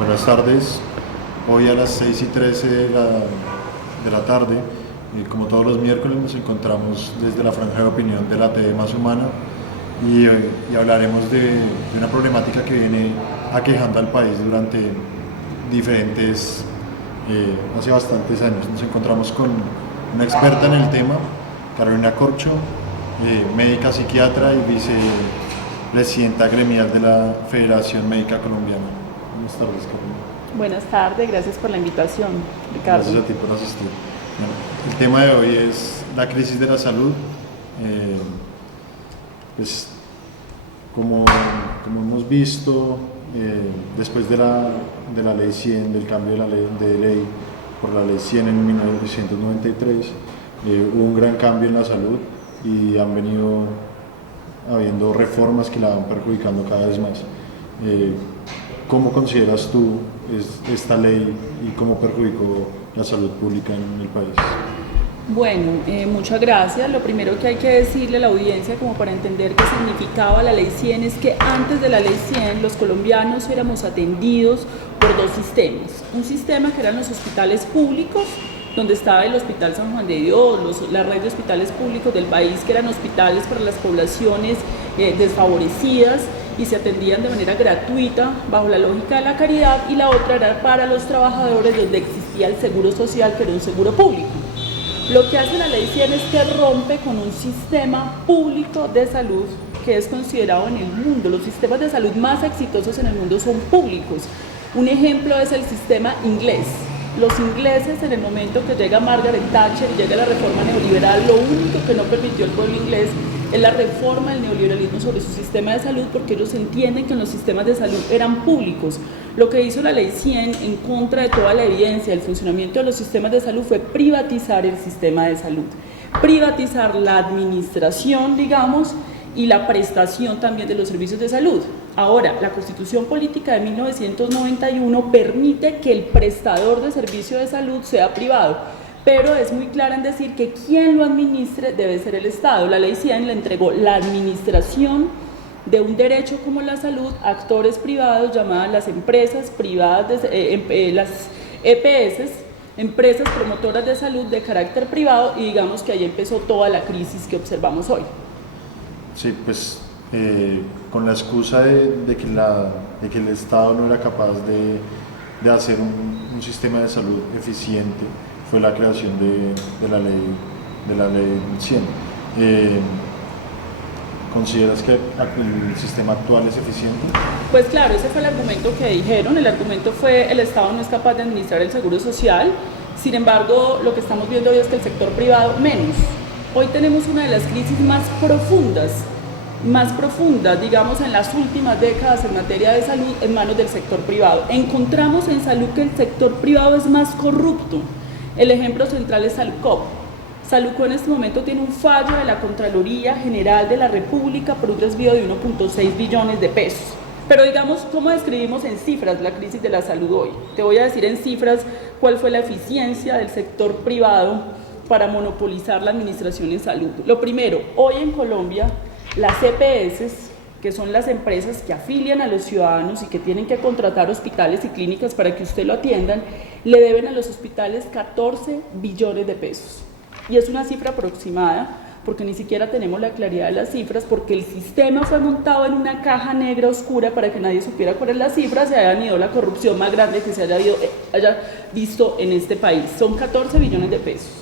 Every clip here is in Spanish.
Buenas tardes. Hoy a las 6:13 de la tarde, como todos los miércoles, nos encontramos desde la franja de opinión de la TV Más Humana y hablaremos de una problemática que viene aquejando al país durante hace bastantes años. Nos encontramos con una experta en el tema, Carolina Corcho, médica psiquiatra y vicepresidenta gremial de la Federación Médica Colombiana. Buenas tardes, Carolina. Buenas tardes, gracias por la invitación, Ricardo. Gracias a ti por asistir. Bueno, el tema de hoy es la crisis de la salud. Pues, como hemos visto, después de la ley 100, del cambio de ley por la ley 100 en 1993, hubo un gran cambio en la salud y han venido habiendo reformas que la van perjudicando cada vez más. ¿Cómo consideras tú esta ley y cómo perjudicó la salud pública en el país? Bueno, muchas gracias. Lo primero que hay que decirle a la audiencia, como para entender qué significaba la ley 100, es que antes de la ley 100 los colombianos éramos atendidos por dos sistemas. Un sistema que eran los hospitales públicos, donde estaba el Hospital San Juan de Dios, la red de hospitales públicos del país, que eran hospitales para las poblaciones desfavorecidas y se atendían de manera gratuita bajo la lógica de la caridad, y la otra era para los trabajadores, donde existía el seguro social, que era un seguro público. Lo que hace la ley 100 es que rompe con un sistema público de salud que es considerado en el mundo. Los sistemas de salud más exitosos en el mundo son públicos. Un ejemplo es el sistema inglés. Los ingleses, en el momento que llega Margaret Thatcher y llega la reforma neoliberal, lo único que no permitió el pueblo inglés es la reforma del neoliberalismo sobre su sistema de salud, porque ellos entienden que los sistemas de salud eran públicos. Lo que hizo la ley 100, en contra de toda la evidencia del funcionamiento de los sistemas de salud, fue privatizar el sistema de salud, privatizar la administración, digamos, y la prestación también de los servicios de salud. Ahora, la Constitución Política de 1991 permite que el prestador de servicio de salud sea privado, pero es muy clara en decir que quien lo administre debe ser el Estado. La ley 100 le entregó la administración de un derecho como la salud a actores privados, llamadas las empresas privadas, las EPS, empresas promotoras de salud de carácter privado, y digamos que ahí empezó toda la crisis que observamos hoy. Sí, pues con la excusa de que el Estado no era capaz de hacer un sistema de salud eficiente, fue la creación de la ley 100. ¿Consideras que el sistema actual es eficiente? Pues claro, ese fue el argumento que dijeron. El argumento fue: el Estado no es capaz de administrar el seguro social. Sin embargo, lo que estamos viendo hoy es que el sector privado menos. Hoy tenemos una de las crisis más profundas, digamos, en las últimas décadas en materia de salud, en manos del sector privado. Encontramos en salud que el sector privado es más corrupto. El ejemplo central es Saludcop. Saludcop en este momento tiene un fallo de la Contraloría General de la República por un desvío de 1.6 billones de pesos. Pero digamos, ¿cómo describimos en cifras la crisis de la salud hoy? Te voy a decir en cifras cuál fue la eficiencia del sector privado para monopolizar la administración en salud. Lo primero, hoy en Colombia, las EPS, que son las empresas que afilian a los ciudadanos y que tienen que contratar hospitales y clínicas para que usted lo atiendan, le deben a los hospitales 14 billones de pesos. Y es una cifra aproximada, porque ni siquiera tenemos la claridad de las cifras, porque el sistema fue montado en una caja negra oscura para que nadie supiera cuáles las cifras, y haya ido la corrupción más grande que se haya visto en este país. Son 14 billones de pesos.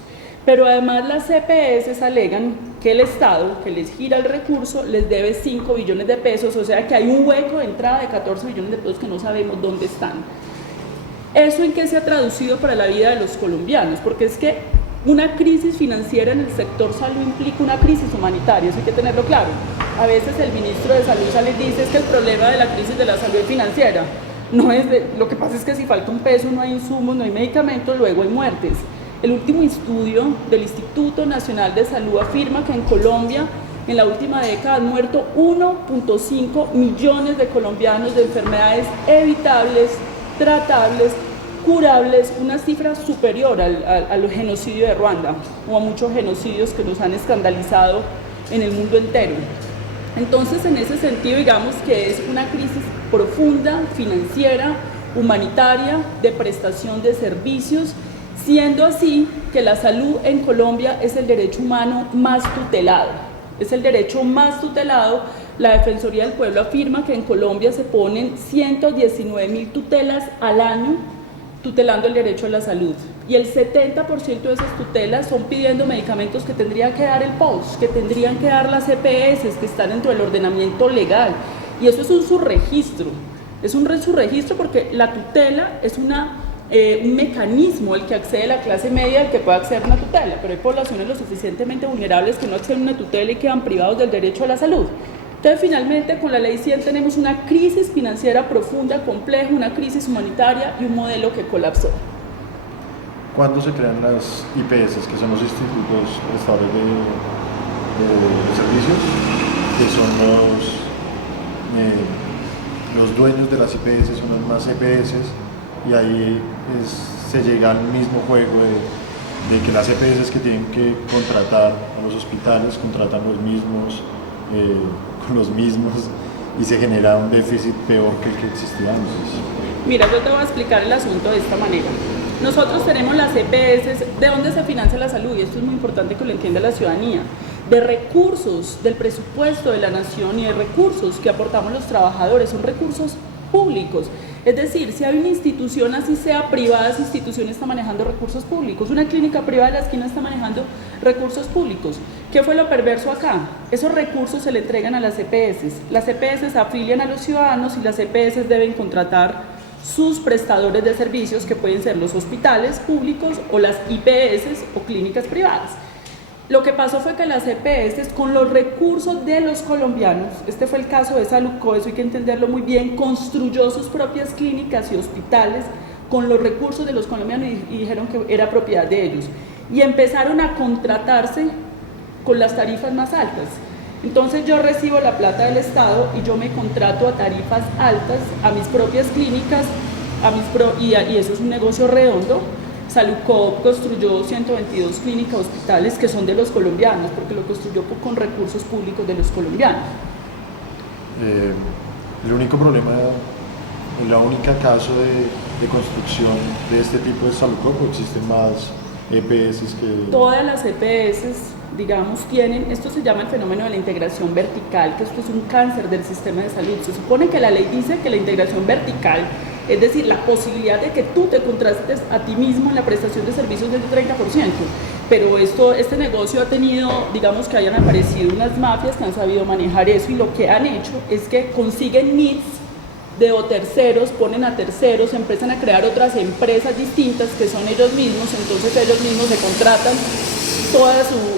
Pero además las EPS alegan que el Estado, que les gira el recurso, les debe 5 billones de pesos, o sea que hay un hueco de entrada de 14 billones de pesos que no sabemos dónde están. ¿Eso en qué se ha traducido para la vida de los colombianos? Porque es que una crisis financiera en el sector salud implica una crisis humanitaria, eso hay que tenerlo claro. A veces el ministro de Salud sale y dice que el problema de la crisis de la salud es financiera. Lo que pasa es que si falta un peso, no hay insumos, no hay medicamentos, luego hay muertes. El último estudio del Instituto Nacional de Salud afirma que en Colombia, en la última década, han muerto 1.5 millones de colombianos de enfermedades evitables, tratables, curables, una cifra superior al genocidio de Ruanda o a muchos genocidios que nos han escandalizado en el mundo entero. Entonces, en ese sentido, digamos que es una crisis profunda, financiera, humanitaria, de prestación de servicios, siendo así que la salud en Colombia es el derecho humano más tutelado. Es el derecho más tutelado. La Defensoría del Pueblo afirma que en Colombia se ponen 119.000 tutelas al año tutelando el derecho a la salud. Y el 70% de esas tutelas son pidiendo medicamentos que tendría que dar el POS, que tendrían que dar las EPS, que están dentro del ordenamiento legal. Y eso es un subregistro. Es un subregistro porque la tutela es un mecanismo al que accede la clase media, al que puede acceder a una tutela, pero hay poblaciones lo suficientemente vulnerables que no acceden a una tutela y quedan privados del derecho a la salud. Entonces, finalmente, con la Ley 100 tenemos una crisis financiera profunda, compleja, una crisis humanitaria y un modelo que colapsó. ¿Cuándo se crean las IPS, que son los institutos estables de servicios, que son los dueños de las IPS, son las más EPS, y ahí se llega al mismo juego de que las EPS que tienen que contratar a los hospitales, contratan los mismos, con los mismos, y se genera un déficit peor que el que existía antes. Mira, yo te voy a explicar el asunto de esta manera. Nosotros tenemos las EPS. ¿De dónde se financia la salud? Y esto es muy importante que lo entienda la ciudadanía. De recursos del presupuesto de la nación y de recursos que aportamos los trabajadores, son recursos públicos. Es decir, si hay una institución, así sea privada, esa institución está manejando recursos públicos. Una clínica privada de la esquina está manejando recursos públicos. ¿Qué fue lo perverso acá? Esos recursos se le entregan a las EPS. Las EPS afilian a los ciudadanos y las EPS deben contratar sus prestadores de servicios, que pueden ser los hospitales públicos o las IPS o clínicas privadas. Lo que pasó fue que las EPS, con los recursos de los colombianos, este fue el caso de Saluco, eso hay que entenderlo muy bien, construyó sus propias clínicas y hospitales con los recursos de los colombianos y dijeron que era propiedad de ellos. Y empezaron a contratarse con las tarifas más altas. Entonces yo recibo la plata del Estado y yo me contrato a tarifas altas a mis propias clínicas, y eso es un negocio redondo. Salucop construyó 122 clínicas hospitales que son de los colombianos, porque lo construyó con recursos públicos de los colombianos. El único problema, la única caso de construcción de este tipo de Salucop, ¿o existen más EPS que...? Todas las EPS, digamos, tienen, esto se llama el fenómeno de la integración vertical, que esto es un cáncer del sistema de salud. Se supone que la ley dice que la integración vertical, es decir, la posibilidad de que tú te contrates a ti mismo en la prestación de servicios es del 30%, pero este negocio ha tenido, digamos que hayan aparecido unas mafias que han sabido manejar eso, y lo que han hecho es que consiguen NIDs de terceros, ponen a terceros, empiezan a crear otras empresas distintas que son ellos mismos, entonces ellos mismos se contratan,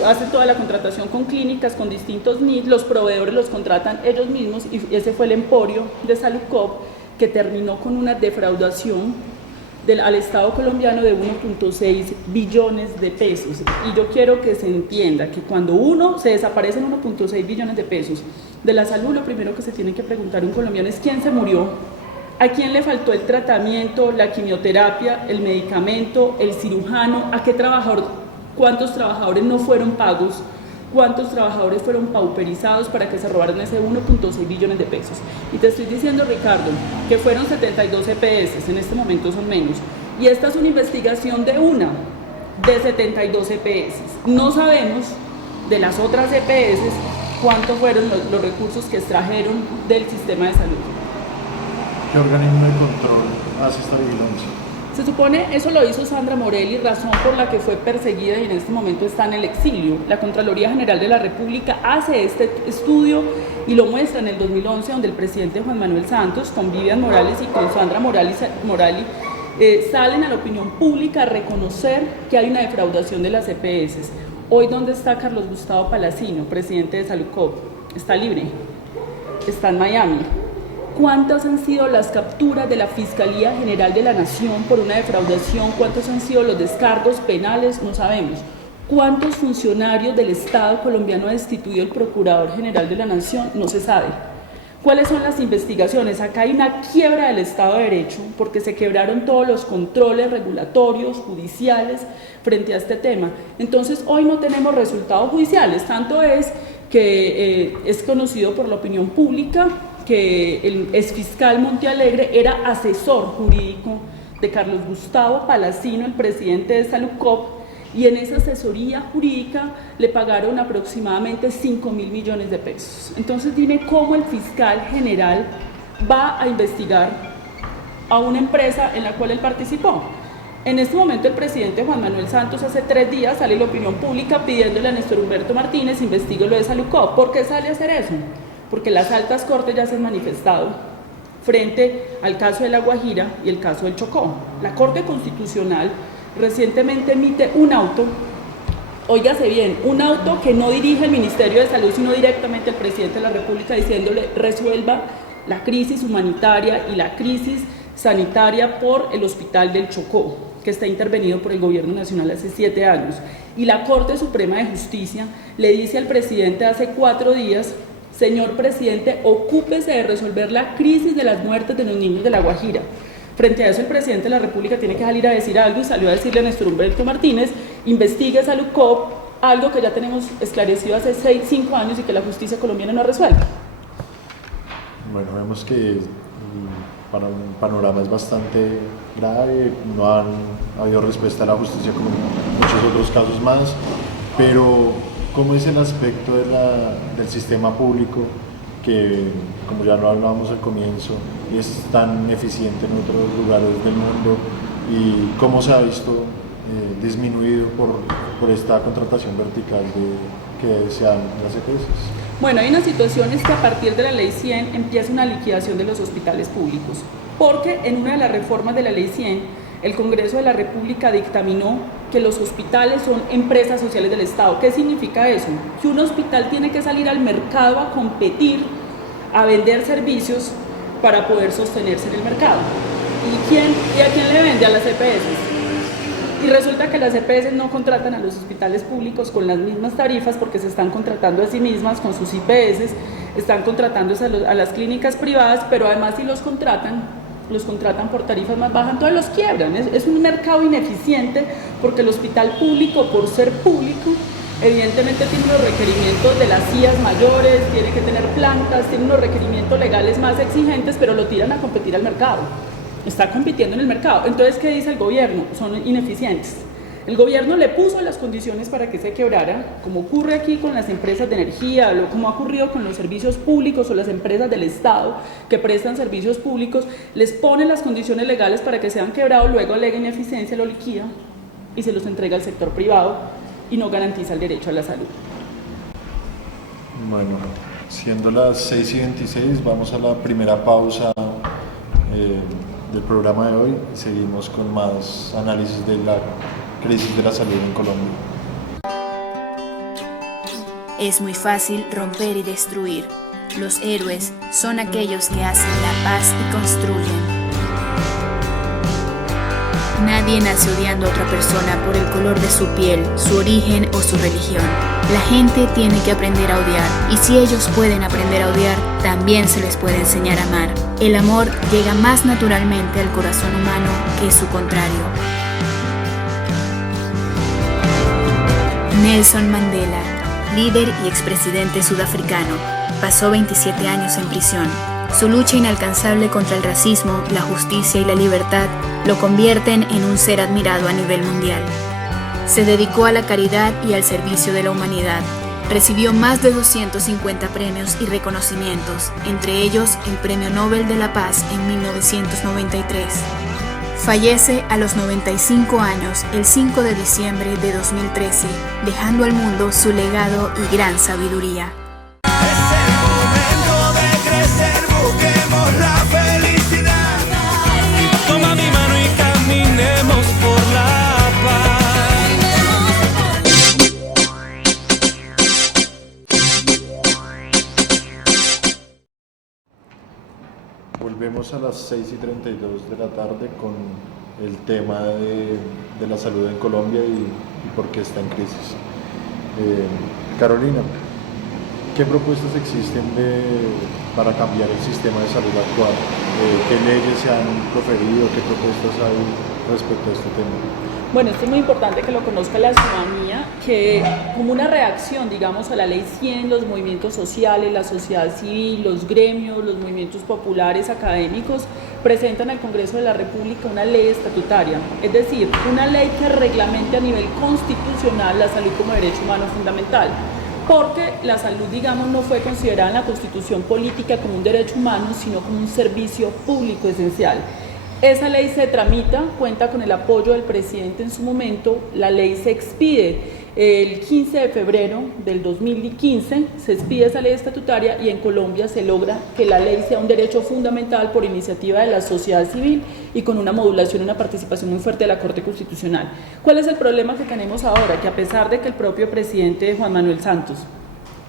hacen toda la contratación con clínicas, con distintos NIDs, los proveedores los contratan ellos mismos, y ese fue el emporio de Salucop, que terminó con una defraudación al Estado colombiano de 1.6 billones de pesos. Y yo quiero que se entienda que cuando se desaparecen 1.6 billones de pesos de la salud, lo primero que se tiene que preguntar un colombiano es quién se murió, a quién le faltó el tratamiento, la quimioterapia, el medicamento, el cirujano, a qué trabajador, cuántos trabajadores no fueron pagos, cuántos trabajadores fueron pauperizados para que se robaran ese 1.6 billones de pesos. Y te estoy diciendo, Ricardo, que fueron 72 EPS, en este momento son menos, y esta es una investigación de 72 EPS. No sabemos de las otras EPS cuántos fueron los recursos que extrajeron del sistema de salud. ¿Qué organismo de control hace esta vigilancia? Se supone, eso lo hizo Sandra Morelli, razón por la que fue perseguida y en este momento está en el exilio. La Contraloría General de la República hace este estudio y lo muestra en el 2011, donde el presidente Juan Manuel Santos, con Vivian Morales y con Sandra Morelli, salen a la opinión pública a reconocer que hay una defraudación de las EPS. Hoy, ¿dónde está Carlos Gustavo Palacino, presidente de Salucop? Está libre, está en Miami. ¿Cuántas han sido las capturas de la Fiscalía General de la Nación por una defraudación? ¿Cuántos han sido los descargos penales? No sabemos. ¿Cuántos funcionarios del Estado colombiano ha destituido el Procurador General de la Nación? No se sabe. ¿Cuáles son las investigaciones? Acá hay una quiebra del Estado de Derecho porque se quebraron todos los controles regulatorios, judiciales, frente a este tema. Entonces, hoy no tenemos resultados judiciales. Tanto es que es conocido por la opinión pública que el exfiscal Montealegre era asesor jurídico de Carlos Gustavo Palacino, el presidente de Salucop, y en esa asesoría jurídica le pagaron aproximadamente 5.000 millones de pesos. Entonces dime cómo el fiscal general va a investigar a una empresa en la cual él participó. En este momento el presidente Juan Manuel Santos hace 3 días sale a la opinión pública pidiéndole a Néstor Humberto Martínez investigue lo de Salucop. ¿Por qué sale a hacer eso? Porque las altas cortes ya se han manifestado frente al caso de La Guajira y el caso del Chocó. La Corte Constitucional recientemente emite un auto, óigase bien, un auto que no dirige el Ministerio de Salud, sino directamente el presidente de la República, diciéndole resuelva la crisis humanitaria y la crisis sanitaria por el Hospital del Chocó, que está intervenido por el Gobierno Nacional hace 7 años. Y la Corte Suprema de Justicia le dice al presidente hace 4 días, señor presidente, ocúpese de resolver la crisis de las muertes de los niños de La Guajira. Frente a eso, el presidente de la República tiene que salir a decir algo y salió a decirle a Néstor Humberto Martínez, investigue Salucop, algo que ya tenemos esclarecido hace 5 años y que la justicia colombiana no resuelve. Bueno, vemos que para un panorama es bastante grave, no han habido respuesta a la justicia como en muchos otros casos más, pero ¿cómo es el aspecto del sistema público que, como ya lo hablábamos al comienzo, es tan eficiente en otros lugares del mundo y cómo se ha visto disminuido por esta contratación vertical que se dan las EPS? Bueno, hay una situación es que a partir de la Ley 100 empieza una liquidación de los hospitales públicos, porque en una de las reformas de la Ley 100, el Congreso de la República dictaminó que los hospitales son empresas sociales del Estado. ¿Qué significa eso? Que un hospital tiene que salir al mercado a competir, a vender servicios para poder sostenerse en el mercado. ¿Y a quién le vende? A las EPS. Y resulta que las EPS no contratan a los hospitales públicos con las mismas tarifas porque se están contratando a sí mismas con sus IPS, están contratando a las clínicas privadas, pero además si los contratan por tarifas más bajas, entonces los quiebran. Es un mercado ineficiente porque el hospital público, por ser público, evidentemente tiene unos requerimientos de las CIAs mayores, tiene que tener plantas, tiene unos requerimientos legales más exigentes, pero lo tiran a competir al mercado. Está compitiendo en el mercado. Entonces, ¿qué dice el gobierno? Son ineficientes. El gobierno le puso las condiciones para que se quebrara, como ocurre aquí con las empresas de energía, como ha ocurrido con los servicios públicos o las empresas del Estado que prestan servicios públicos, les pone las condiciones legales para que sean quebrados, luego alega ineficiencia, lo liquida y se los entrega al sector privado y no garantiza el derecho a la salud. Bueno, siendo las 6:26, vamos a la primera pausa del programa de hoy y seguimos con más análisis de la crisis de la salud en Colombia. Es muy fácil romper y destruir. Los héroes son aquellos que hacen la paz y construyen. Nadie nace odiando a otra persona por el color de su piel, su origen o su religión. La gente tiene que aprender a odiar, y si ellos pueden aprender a odiar, también se les puede enseñar a amar. El amor llega más naturalmente al corazón humano que su contrario. Nelson Mandela, líder y expresidente sudafricano, pasó 27 años en prisión. Su lucha inalcanzable contra el racismo, la justicia y la libertad lo convierten en un ser admirado a nivel mundial. Se dedicó a la caridad y al servicio de la humanidad. Recibió más de 250 premios y reconocimientos, entre ellos el Premio Nobel de la Paz en 1993. Fallece a los 95 años el 5 de diciembre de 2013, dejando al mundo su legado y gran sabiduría. Es el momento de crecer, busquemos la felicidad. Toma mi mano y caminemos por la paz. Volvemos a las 6:32 de la tarde con el tema de la salud en Colombia y por qué está en crisis. Carolina, ¿Qué propuestas existen para cambiar el sistema de salud actual? ¿Qué leyes se han proferido? ¿Qué propuestas hay respecto a este tema? Bueno, esto es muy importante que lo conozca la ciudadanía, que como una reacción, digamos, a la Ley 100, los movimientos sociales, la sociedad civil, los gremios, los movimientos populares, académicos, presentan al Congreso de la República una ley estatutaria, es decir, una ley que reglamente a nivel constitucional la salud como derecho humano fundamental, porque la salud, digamos, no fue considerada en la Constitución política como un derecho humano, sino como un servicio público esencial. Esa ley se tramita, cuenta con el apoyo del presidente en su momento, la ley se expide el 15 de febrero del 2015, se expide esa ley estatutaria y en Colombia se logra que la ley sea un derecho fundamental por iniciativa de la sociedad civil y con una modulación y una participación muy fuerte de la Corte Constitucional. ¿Cuál es el problema que tenemos ahora? Que a pesar de que el propio presidente Juan Manuel Santos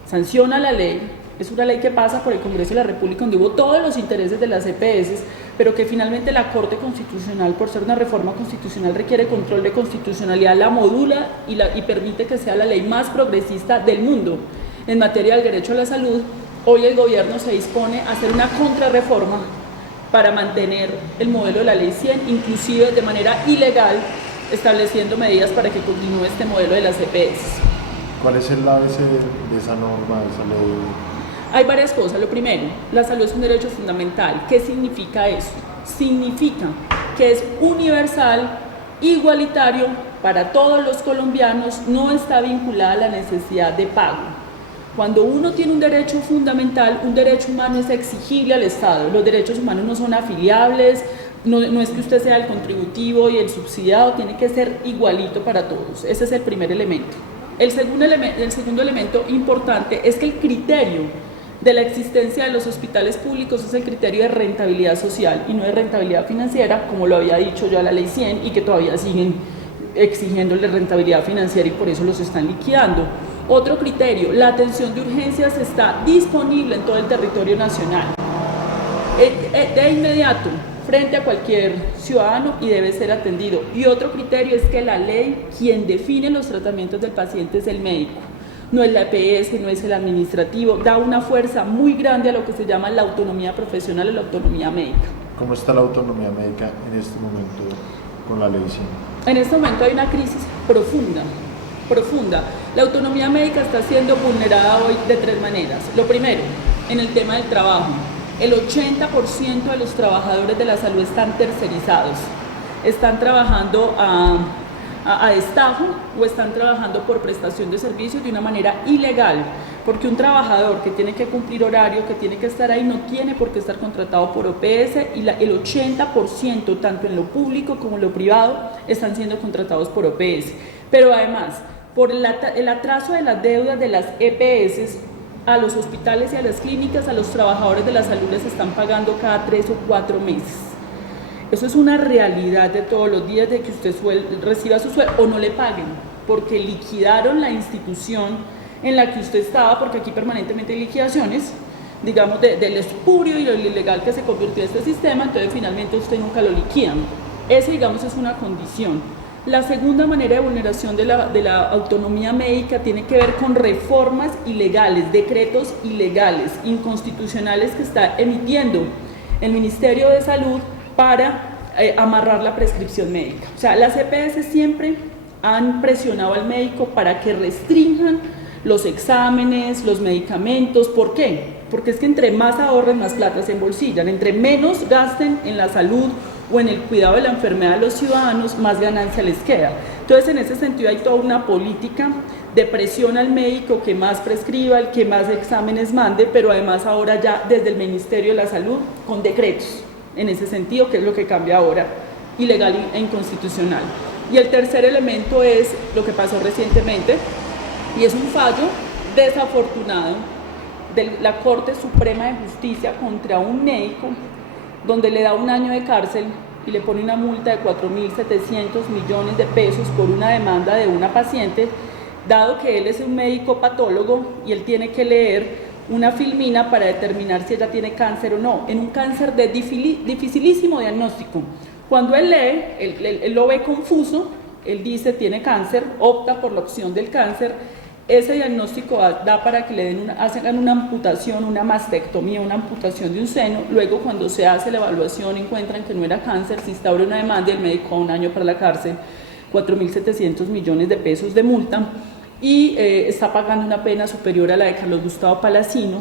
sanciona la ley, es una ley que pasa por el Congreso de la República donde hubo todos los intereses de las EPS, pero que finalmente la Corte Constitucional, por ser una reforma constitucional, requiere control de constitucionalidad, la modula y permite que sea la ley más progresista del mundo en materia del derecho a la salud. Hoy el gobierno se dispone a hacer una contrarreforma para mantener el modelo de la Ley 100, inclusive de manera ilegal, estableciendo medidas para que continúe este modelo de las EPS. ¿Cuál es el ABC de esa norma, de esa ley? Hay varias cosas. Lo primero, la salud es un derecho fundamental. ¿Qué significa eso? Significa que es universal, igualitario para todos los colombianos, no está vinculada a la necesidad de pago. Cuando uno tiene un derecho fundamental, un derecho humano es exigible al Estado. Los derechos humanos no son afiliables, no es que usted sea el contributivo y el subsidiado, tiene que ser igualito para todos. Ese es el primer elemento. El segundo elemento importante es que el criterio de la existencia de los hospitales públicos es el criterio de rentabilidad social y no de rentabilidad financiera, como lo había dicho ya la Ley 100 y que todavía siguen exigiéndole rentabilidad financiera y por eso los están liquidando. Otro criterio, la atención de urgencias está disponible en todo el territorio nacional, de inmediato, frente a cualquier ciudadano y debe ser atendido. Y otro criterio es que la ley, quien define los tratamientos del paciente es el médico. No es la EPS, no es el administrativo, da una fuerza muy grande a lo que se llama la autonomía profesional o la autonomía médica. ¿Cómo está la autonomía médica en este momento con la Ley 100? En este momento hay una crisis profunda. La autonomía médica está siendo vulnerada hoy de tres maneras. Lo primero, en el tema del trabajo. El 80% de los trabajadores de la salud están tercerizados, están trabajando a destajo o están trabajando por prestación de servicios de una manera ilegal, porque un trabajador que tiene que cumplir horario, que tiene que estar ahí, no tiene por qué estar contratado por OPS y el 80%, tanto en lo público como en lo privado, están siendo contratados por OPS. Pero además, por el atraso de las deudas de las EPS, a los hospitales y a las clínicas, a los trabajadores de la salud les están pagando cada 3 o 4 meses. Eso es una realidad de todos los días, de que usted reciba su sueldo o no le paguen, porque liquidaron la institución en la que usted estaba, porque aquí permanentemente hay liquidaciones, digamos, del espurio y lo ilegal que se convirtió este sistema, entonces finalmente usted nunca lo liquidan. Esa, digamos, es una condición. La segunda manera de vulneración de la autonomía médica tiene que ver con reformas ilegales, decretos ilegales, inconstitucionales que está emitiendo el Ministerio de Salud para amarrar la prescripción médica. O sea, las EPS siempre han presionado al médico para que restrinjan los exámenes, los medicamentos. ¿Por qué? Porque es que entre más ahorren, más plata se embolsillan. Entre menos gasten en la salud o en el cuidado de la enfermedad de los ciudadanos, más ganancia les queda. Entonces, en ese sentido hay toda una política de presión al médico que más prescriba, el que más exámenes mande, pero además ahora ya desde el Ministerio de la Salud con decretos, en ese sentido, que es lo que cambia ahora, ilegal e inconstitucional. Y el tercer elemento es lo que pasó recientemente, y es un fallo desafortunado de la Corte Suprema de Justicia contra un médico, donde le da 1 año de cárcel y le pone una multa de 4.700 millones de pesos por una demanda de una paciente, dado que él es un médico patólogo y él tiene que leer una filmina para determinar si ella tiene cáncer o no, en un cáncer de dificilísimo diagnóstico. Cuando él lee, él lo ve confuso, él dice tiene cáncer, opta por la opción del cáncer, ese diagnóstico da para que le den hagan una amputación, una mastectomía, una amputación de un seno. Luego, cuando se hace la evaluación, encuentran que no era cáncer, se instaura una demanda y el médico a 1 año para la cárcel, 4.700 millones de pesos de multa, y está pagando una pena superior a la de Carlos Gustavo Palacino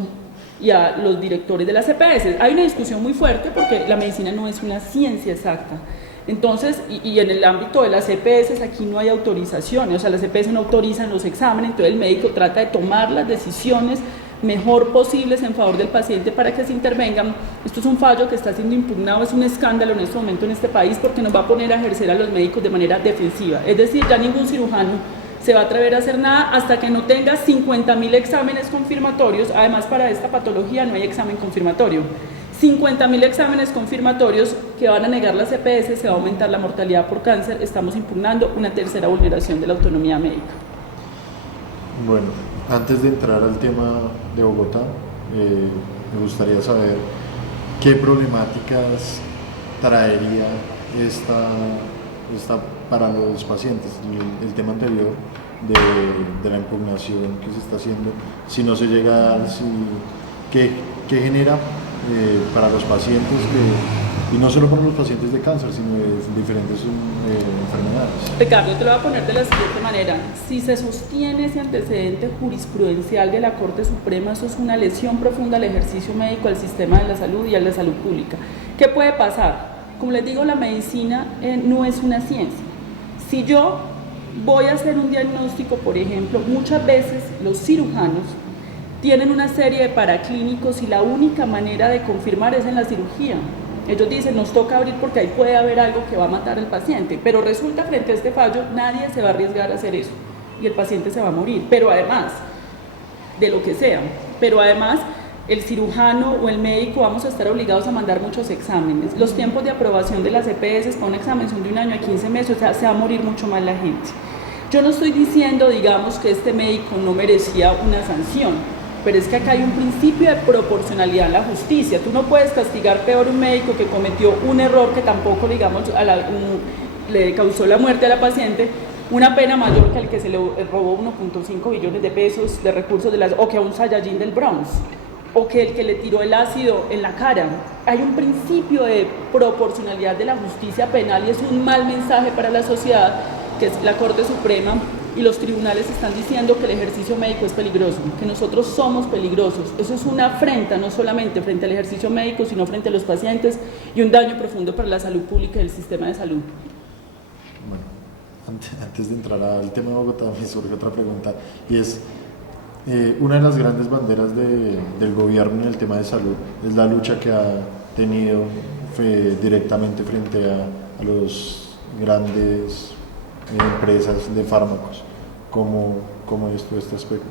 y a los directores de las EPS. Hay una discusión muy fuerte porque la medicina no es una ciencia exacta. Entonces, y en el ámbito de las EPS aquí no hay autorizaciones, o sea, las EPS no autorizan los exámenes, entonces el médico trata de tomar las decisiones mejor posibles en favor del paciente para que se intervengan. Esto es un fallo que está siendo impugnado, es un escándalo en este momento en este país porque nos va a poner a ejercer a los médicos de manera defensiva, es decir, ya ningún cirujano se va a atrever a hacer nada hasta que no tenga 50.000 exámenes confirmatorios. Además, para esta patología no hay examen confirmatorio. 50.000 exámenes confirmatorios que van a negar las EPS, se va a aumentar la mortalidad por cáncer. Estamos impugnando una tercera vulneración de la autonomía médica. Bueno, antes de entrar al tema de Bogotá, me gustaría saber qué problemáticas traería esta para los pacientes. El tema anterior de la impugnación que se está haciendo, si no se llega a dar, ¿qué genera para los pacientes, y no solo para los pacientes de cáncer, sino de diferentes enfermedades? Ricardo, te lo voy a poner de la siguiente manera. Si se sostiene ese antecedente jurisprudencial de la Corte Suprema, eso es una lesión profunda al ejercicio médico, al sistema de la salud y a la salud pública. ¿Qué puede pasar? Como les digo, la medicina no es una ciencia. Si yo voy a hacer un diagnóstico, por ejemplo, muchas veces los cirujanos tienen una serie de paraclínicos y la única manera de confirmar es en la cirugía. Ellos dicen, nos toca abrir porque ahí puede haber algo que va a matar al paciente, pero resulta frente a este fallo, nadie se va a arriesgar a hacer eso y el paciente se va a morir, pero además, de lo que sea, pero además el cirujano o el médico vamos a estar obligados a mandar muchos exámenes. Los tiempos de aprobación de las EPS para un examen son de 1 año a 15 meses, o sea, se va a morir mucho más la gente. Yo no estoy diciendo, digamos, que este médico no merecía una sanción, pero es que acá hay un principio de proporcionalidad en la justicia. Tú no puedes castigar peor a un médico que cometió un error que tampoco, digamos, le causó la muerte a la paciente, una pena mayor que al que se le robó 1.5 billones de pesos de recursos o que a un Saiyajin del Bronx, o que el que le tiró el ácido en la cara. Hay un principio de proporcionalidad de la justicia penal y es un mal mensaje para la sociedad, que es la Corte Suprema y los tribunales están diciendo que el ejercicio médico es peligroso, que nosotros somos peligrosos. Eso es una afrenta no solamente frente al ejercicio médico, sino frente a los pacientes y un daño profundo para la salud pública y el sistema de salud. Bueno, antes de entrar al tema de Bogotá me surge otra pregunta, y es una de las grandes banderas del gobierno en el tema de salud es la lucha que ha tenido directamente frente a los grandes empresas de fármacos. ¿Cómo es todo este aspecto?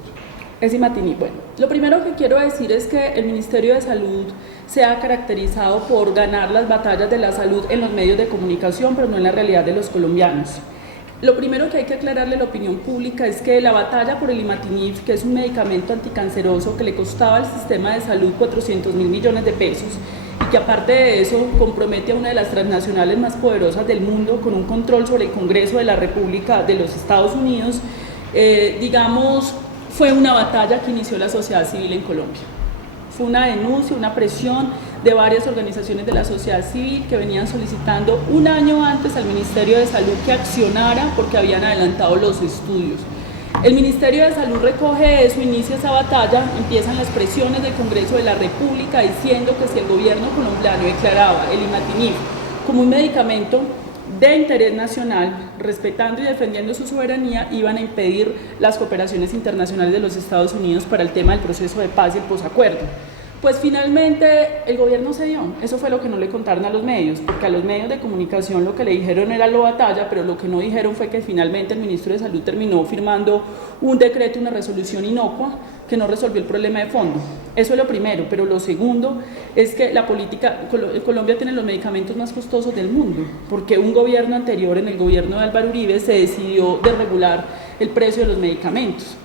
Matini, bueno, lo primero que quiero decir es que el Ministerio de Salud se ha caracterizado por ganar las batallas de la salud en los medios de comunicación, pero no en la realidad de los colombianos. Lo primero que hay que aclararle a la opinión pública es que la batalla por el Imatinib, que es un medicamento anticanceroso que le costaba al sistema de salud 400.000 millones de pesos, y que aparte de eso compromete a una de las transnacionales más poderosas del mundo con un control sobre el Congreso de la República de los Estados Unidos, digamos, fue una batalla que inició la sociedad civil en Colombia. Fue una denuncia, una presión de varias organizaciones de la sociedad civil que venían solicitando 1 año antes al Ministerio de Salud que accionara porque habían adelantado los estudios. El Ministerio de Salud recoge eso, inicia esa batalla, empiezan las presiones del Congreso de la República diciendo que si el gobierno colombiano declaraba el Imatinib como un medicamento de interés nacional, respetando y defendiendo su soberanía, iban a impedir las cooperaciones internacionales de los Estados Unidos para el tema del proceso de paz y el posacuerdo. Pues finalmente el gobierno cedió. Eso fue lo que no le contaron a los medios, porque a los medios de comunicación lo que le dijeron era la batalla, pero lo que no dijeron fue que finalmente el ministro de Salud terminó firmando un decreto, una resolución inocua que no resolvió el problema de fondo. Eso es lo primero, pero lo segundo es que la política, Colombia tiene los medicamentos más costosos del mundo, porque un gobierno anterior, en el gobierno de Álvaro Uribe, se decidió desregular el precio de los medicamentos.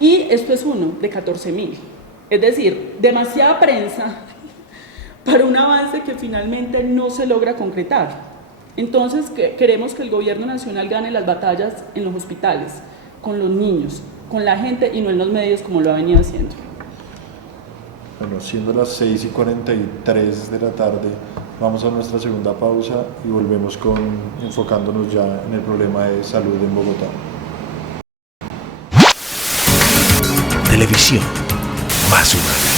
Y esto es uno de 14.000. Es decir, demasiada prensa para un avance que finalmente no se logra concretar. Entonces, queremos que el gobierno nacional gane las batallas en los hospitales, con los niños, con la gente y no en los medios como lo ha venido haciendo. Bueno, siendo las 6:43 de la tarde, vamos a nuestra segunda pausa y volvemos enfocándonos ya en el problema de salud en Bogotá. Televisión más humana.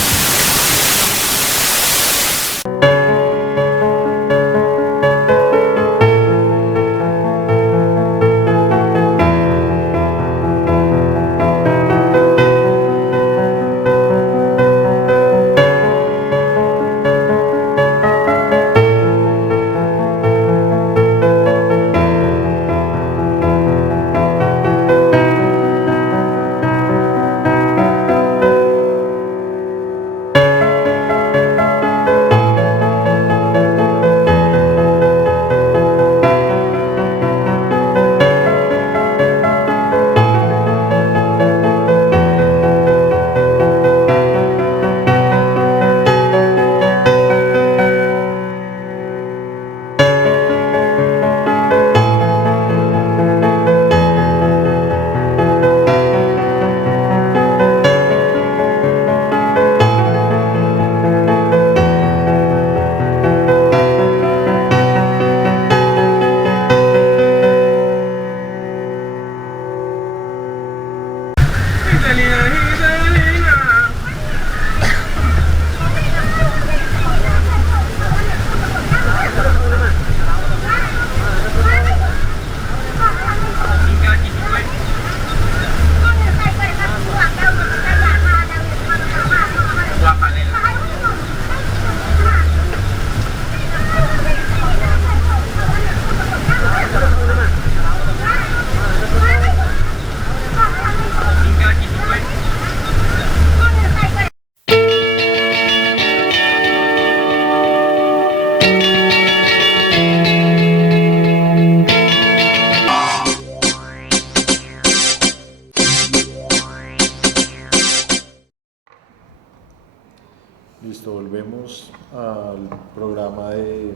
Listo, volvemos al programa de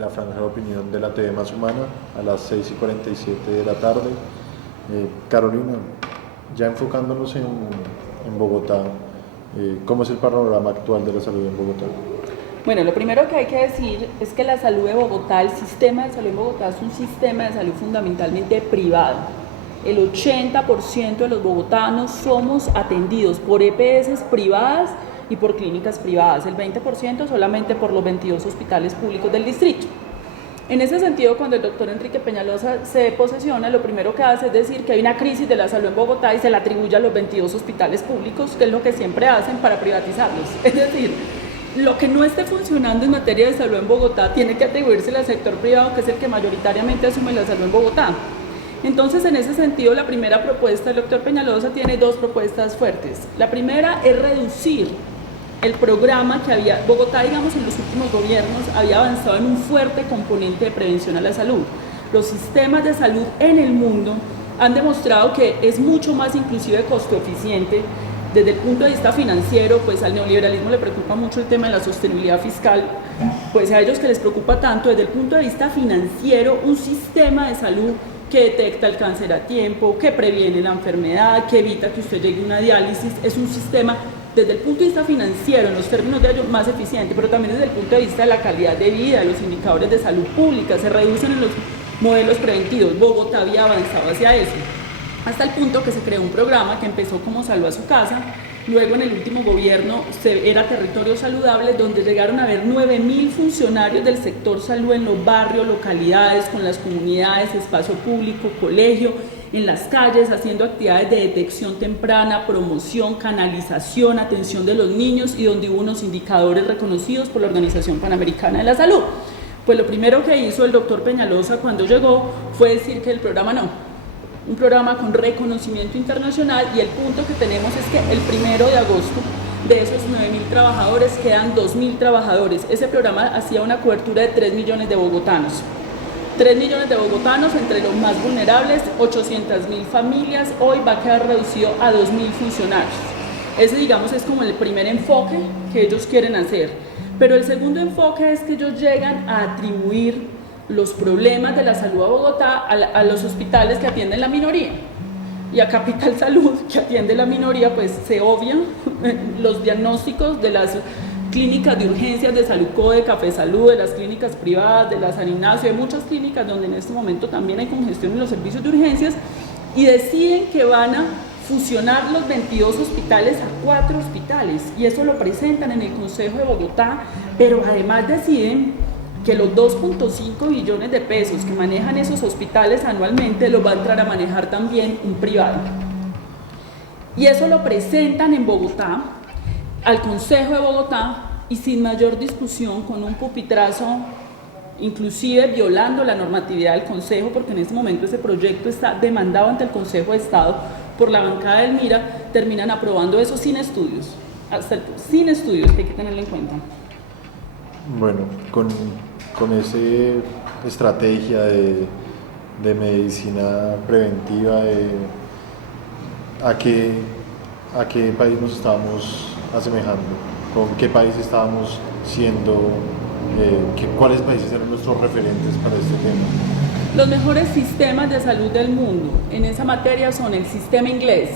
la franja de opinión de la TV Más Humana a las 6:47 de la tarde. Carolina, ya enfocándonos en Bogotá, ¿cómo es el panorama actual de la salud en Bogotá? Bueno, lo primero que hay que decir es que la salud de Bogotá, el sistema de salud en Bogotá es un sistema de salud fundamentalmente privado. El 80% de los bogotanos somos atendidos por EPS privadas y por clínicas privadas, el 20% solamente por los 22 hospitales públicos del distrito. En ese sentido, cuando el doctor Enrique Peñalosa se posesiona, lo primero que hace es decir que hay una crisis de la salud en Bogotá y se la atribuye a los 22 hospitales públicos, que es lo que siempre hacen para privatizarlos. Es decir, lo que no esté funcionando en materia de salud en Bogotá tiene que atribuirse al sector privado, que es el que mayoritariamente asume la salud en Bogotá. Entonces, en ese sentido, la primera propuesta del doctor Peñalosa tiene dos propuestas fuertes. La primera es reducir el programa que había, Bogotá, digamos, en los últimos gobiernos había avanzado en un fuerte componente de prevención a la salud. Los sistemas de salud en el mundo han demostrado que es mucho más inclusive costo eficiente. Desde el punto de vista financiero, pues al neoliberalismo le preocupa mucho el tema de la sostenibilidad fiscal, pues a ellos que les preocupa tanto, desde el punto de vista financiero, un sistema de salud que detecta el cáncer a tiempo, que previene la enfermedad, que evita que usted llegue a una diálisis, es un sistema desde el punto de vista financiero, en los términos de ello, más eficiente, pero también desde el punto de vista de la calidad de vida, los indicadores de salud pública, se reducen en los modelos preventivos. Bogotá había avanzado hacia eso, hasta el punto que se creó un programa que empezó como Salud a su Casa, luego en el último gobierno era Territorio Saludable, donde llegaron a haber 9.000 funcionarios del sector salud en los barrios, localidades, con las comunidades, espacio público, colegio, en las calles, haciendo actividades de detección temprana, promoción, canalización, atención de los niños, y donde hubo unos indicadores reconocidos por la Organización Panamericana de la Salud. Pues lo primero que hizo el doctor Peñalosa cuando llegó fue decir que el programa no, un programa con reconocimiento internacional, y el punto que tenemos es que el 1 de agosto de esos 9.000 trabajadores quedan 2.000 trabajadores. Ese programa hacía una cobertura de 3 millones de bogotanos. 3 millones de bogotanos, entre los más vulnerables, 800.000 familias, hoy va a quedar reducido a 2.000 funcionarios. Ese, digamos, es como el primer enfoque que ellos quieren hacer. Pero el segundo enfoque es que ellos llegan a atribuir los problemas de la salud a Bogotá a los hospitales que atienden la minoría. y a Capital Salud, que atiende la minoría, pues se obvian los diagnósticos de las clínicas de urgencias de Salud, de Café Salud, de las clínicas privadas, de la San Ignacio, de muchas clínicas donde en este momento también hay congestión en los servicios de urgencias, y deciden que van a fusionar los 22 hospitales a 4 hospitales, y eso lo presentan en el Consejo de Bogotá, pero además deciden que los 2.5 billones de pesos que manejan esos hospitales anualmente los va a entrar a manejar también un privado. Y eso lo presentan en Bogotá, al Consejo de Bogotá, y sin mayor discusión, con un pupitrazo, inclusive violando la normatividad del Consejo, porque en este momento ese proyecto está demandado ante el Consejo de Estado por la bancada del MIRA, terminan aprobando eso sin estudios, sin estudios, que hay que tenerlo en cuenta. Bueno, con esa estrategia de medicina preventiva, ¿a qué país nos estábamos asemejando? ¿Con qué país estábamos siendo? ¿Cuáles países eran nuestros referentes para este tema? Los mejores sistemas de salud del mundo en esa materia son el sistema inglés,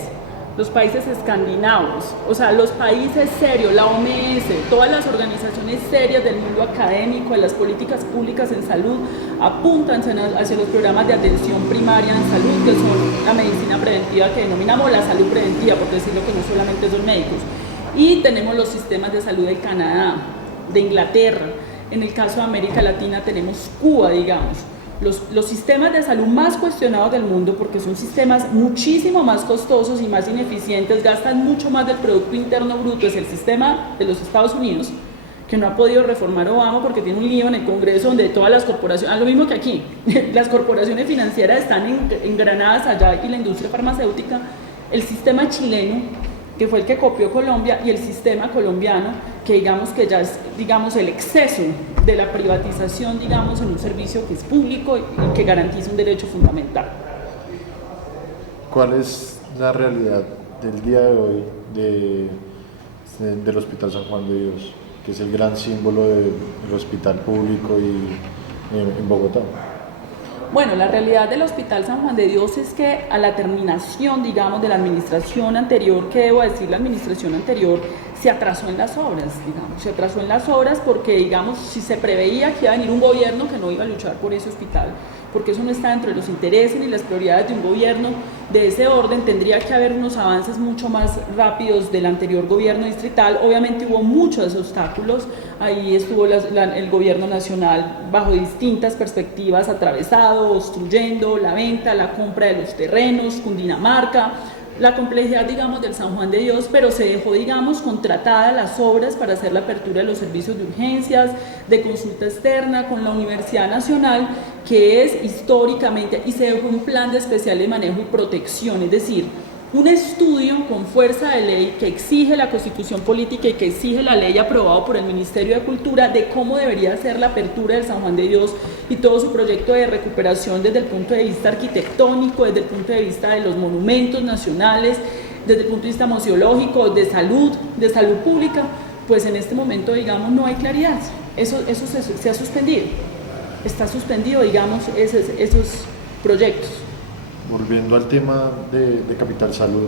los países escandinavos, o sea, los países serios, la OMS, todas las organizaciones serias del mundo académico, de las políticas públicas en salud, apuntan hacia los programas de atención primaria en salud, que son la medicina preventiva, que denominamos la salud preventiva, por decirlo que no solamente son médicos. Y tenemos los sistemas de salud de Canadá, de Inglaterra, en el caso de América Latina tenemos Cuba, digamos. Los sistemas de salud más cuestionados del mundo, porque son sistemas muchísimo más costosos y más ineficientes, gastan mucho más del Producto Interno Bruto, es el sistema de los Estados Unidos, que no ha podido reformar Obama porque tiene un lío en el Congreso donde todas las corporaciones, lo mismo que aquí, las corporaciones financieras están engranadas allá, y la industria farmacéutica, el sistema chileno, que fue el que copió Colombia, y el sistema colombiano, que digamos que ya es, digamos, el exceso de la privatización, digamos, en un servicio que es público y que garantiza un derecho fundamental. ¿Cuál es la realidad del día de hoy del Hospital San Juan de Dios, que es el gran símbolo del hospital público en Bogotá? Bueno, la realidad del Hospital San Juan de Dios es que a la terminación, digamos, de la administración anterior, que debo decir, la administración anterior se atrasó en las obras, digamos, se atrasó en las obras porque, digamos, si se preveía que iba a venir un gobierno que no iba a luchar por ese hospital, porque eso no está dentro de los intereses ni las prioridades de un gobierno de ese orden, tendría que haber unos avances mucho más rápidos del anterior gobierno distrital. Obviamente hubo muchos obstáculos, ahí estuvo el gobierno nacional bajo distintas perspectivas, atravesado, obstruyendo la venta, la compra de los terrenos, Cundinamarca, la complejidad, digamos, del San Juan de Dios, pero se dejó, digamos, contratada las obras para hacer la apertura de los servicios de urgencias, de consulta externa con la Universidad Nacional, que es históricamente, y se dejó un plan de especial de manejo y protección, es decir, un estudio con fuerza de ley que exige la Constitución Política y que exige la ley aprobado por el Ministerio de Cultura de cómo debería ser la apertura del San Juan de Dios y todo su proyecto de recuperación desde el punto de vista arquitectónico, desde el punto de vista de los monumentos nacionales, desde el punto de vista museológico, de salud pública. Pues en este momento, digamos, no hay claridad. Eso se ha suspendido. Está suspendido, digamos, esos proyectos. Volviendo al tema de Capital Salud,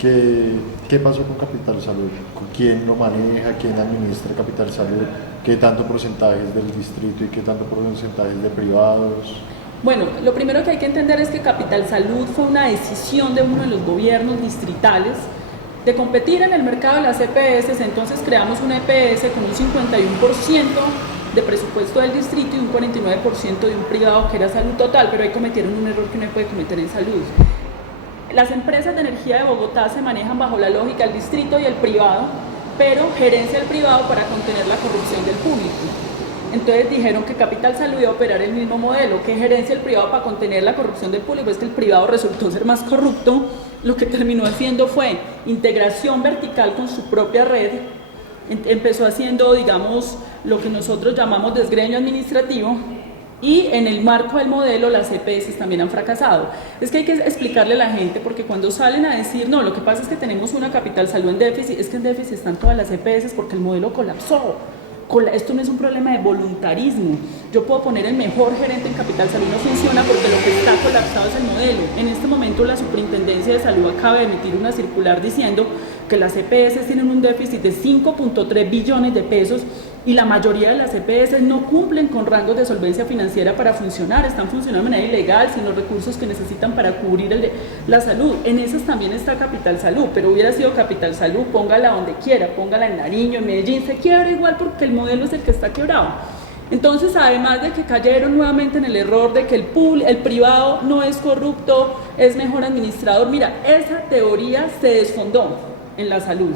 ¿qué pasó con Capital Salud? ¿Quién lo maneja? ¿Quién administra Capital Salud? ¿Qué tanto porcentaje es del distrito y qué tanto porcentaje es de privados? Bueno, lo primero que hay que entender es que Capital Salud fue una decisión de uno de los gobiernos distritales de competir en el mercado de las EPS. Entonces creamos una EPS con un 51% de presupuesto del distrito y un 49% de un privado que era Salud Total, pero ahí cometieron un error que no puede cometer en salud. Las empresas de energía de Bogotá se manejan bajo la lógica del distrito y el privado, pero gerencia el privado para contener la corrupción del público. Entonces dijeron que Capital Salud iba a operar el mismo modelo, que gerencia el privado para contener la corrupción del público. Es que el privado resultó ser más corrupto, lo que terminó haciendo fue integración vertical con su propia red. Empezó haciendo, digamos, lo que nosotros llamamos desgreño administrativo, y en el marco del modelo las EPS también han fracasado. Es que hay que explicarle a la gente, porque cuando salen a decir, no, lo que pasa es que tenemos una Capital Salud en déficit, es que en déficit están todas las EPS porque el modelo colapsó. esto no es un problema de voluntarismo. Yo puedo poner el mejor gerente en Capital Salud, no funciona porque lo que está colapsado es el modelo. En este momento la Superintendencia de Salud acaba de emitir una circular diciendo que las EPS tienen un déficit de 5.3 billones de pesos y la mayoría de las EPS no cumplen con rangos de solvencia financiera para funcionar, están funcionando de manera ilegal, sin los recursos que necesitan para cubrir la salud. En esas también está Capital Salud, pero hubiera sido Capital Salud, póngala donde quiera, póngala en Nariño, en Medellín, se quiebra igual porque el modelo es el que está quebrado. Entonces, además de que cayeron nuevamente en el error de que el privado no es corrupto, es mejor administrador, mira, esa teoría se desfondó en la salud.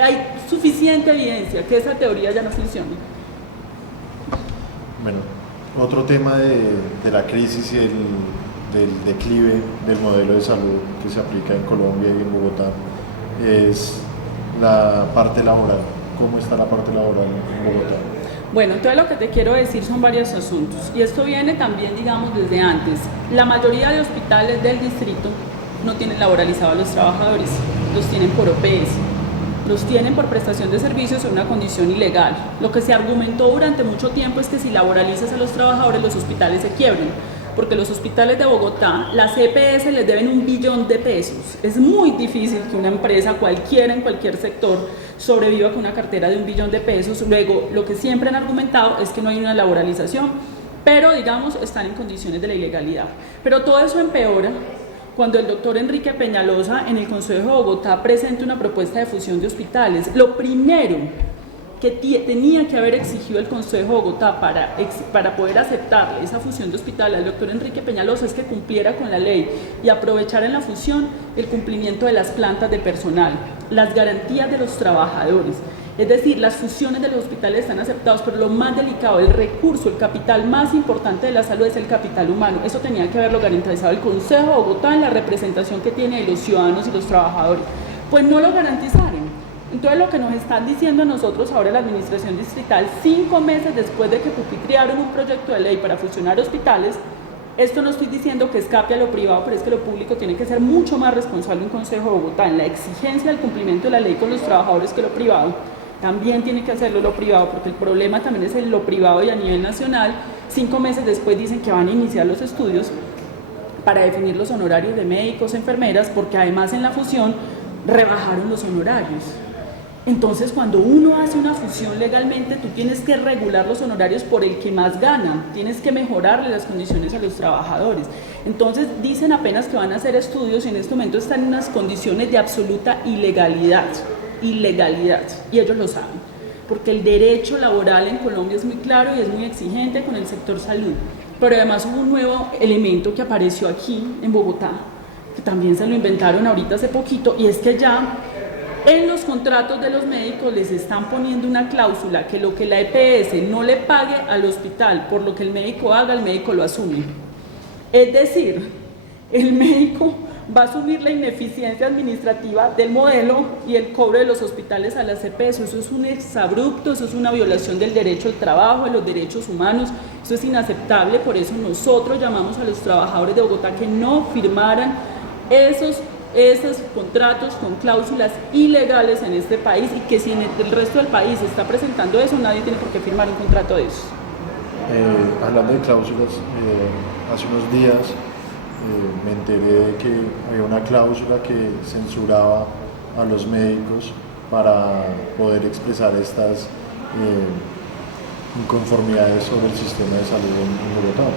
Hay suficiente evidencia que esa teoría ya no funciona. Bueno, otro tema de la crisis y del declive del modelo de salud que se aplica en Colombia y en Bogotá es la parte laboral. ¿Cómo está la parte laboral en Bogotá? Bueno, entonces lo que te quiero decir son varios asuntos y esto viene también, digamos, desde antes. La mayoría de hospitales del distrito no tienen laboralizados a los trabajadores, los tienen por OPS, los tienen por prestación de servicios en una condición ilegal. Lo que se argumentó durante mucho tiempo es que si laboralizas a los trabajadores, los hospitales se quiebran, porque los hospitales de Bogotá, las EPS les deben 1 billón de pesos. Es muy difícil que una empresa cualquiera en cualquier sector sobreviva con una cartera de 1 billón de pesos. Luego, lo que siempre han argumentado es que no hay una laboralización, pero digamos, están en condiciones de la ilegalidad. Pero todo eso empeora cuando el doctor Enrique Peñalosa en el Consejo de Bogotá presenta una propuesta de fusión de hospitales. Lo primero que tenía que haber exigido el Consejo de Bogotá para poder aceptar esa fusión de hospitales al doctor Enrique Peñalosa es que cumpliera con la ley y aprovechar en la fusión el cumplimiento de las plantas de personal, las garantías de los trabajadores. Es decir, las fusiones de los hospitales están aceptadas, pero lo más delicado, el recurso, el capital más importante de la salud es el capital humano. Eso tenía que haberlo garantizado el Consejo de Bogotá en la representación que tiene de los ciudadanos y los trabajadores. Pues no lo garantizaron. Entonces lo que nos están diciendo a nosotros ahora la administración distrital, 5 meses después de que pupitriaron un proyecto de ley para fusionar hospitales, esto no estoy diciendo que escape a lo privado, pero es que lo público tiene que ser mucho más responsable en Consejo de Bogotá en la exigencia del cumplimiento de la ley con los trabajadores que lo privado. También tiene que hacerlo lo privado, porque el problema también es en lo privado y a nivel nacional. 5 meses después dicen que van a iniciar los estudios para definir los honorarios de médicos, enfermeras, porque además en la fusión rebajaron los honorarios. Entonces, cuando uno hace una fusión legalmente, tú tienes que regular los honorarios por el que más gana, tienes que mejorarle las condiciones a los trabajadores. Entonces, dicen apenas que van a hacer estudios y en este momento están en unas condiciones de absoluta ilegalidad, y ellos lo saben, porque el derecho laboral en Colombia es muy claro y es muy exigente con el sector salud. Pero además hubo un nuevo elemento que apareció aquí en Bogotá, que también se lo inventaron ahorita hace poquito, y es que ya en los contratos de los médicos les están poniendo una cláusula que lo que la EPS no le pague al hospital por lo que el médico haga, el médico lo asume. Es decir, el médico va a asumir la ineficiencia administrativa del modelo y el cobro de los hospitales a las EPS. Eso es un exabrupto, eso es una violación del derecho al trabajo, de los derechos humanos, eso es inaceptable. Por eso nosotros llamamos a los trabajadores de Bogotá que no firmaran esos contratos con cláusulas ilegales en este país, y que si en el resto del país se está presentando eso, nadie tiene por qué firmar un contrato de eso. Hablando de cláusulas, hace unos días me enteré de que había una cláusula que censuraba a los médicos para poder expresar estas inconformidades sobre el sistema de salud en Bogotá.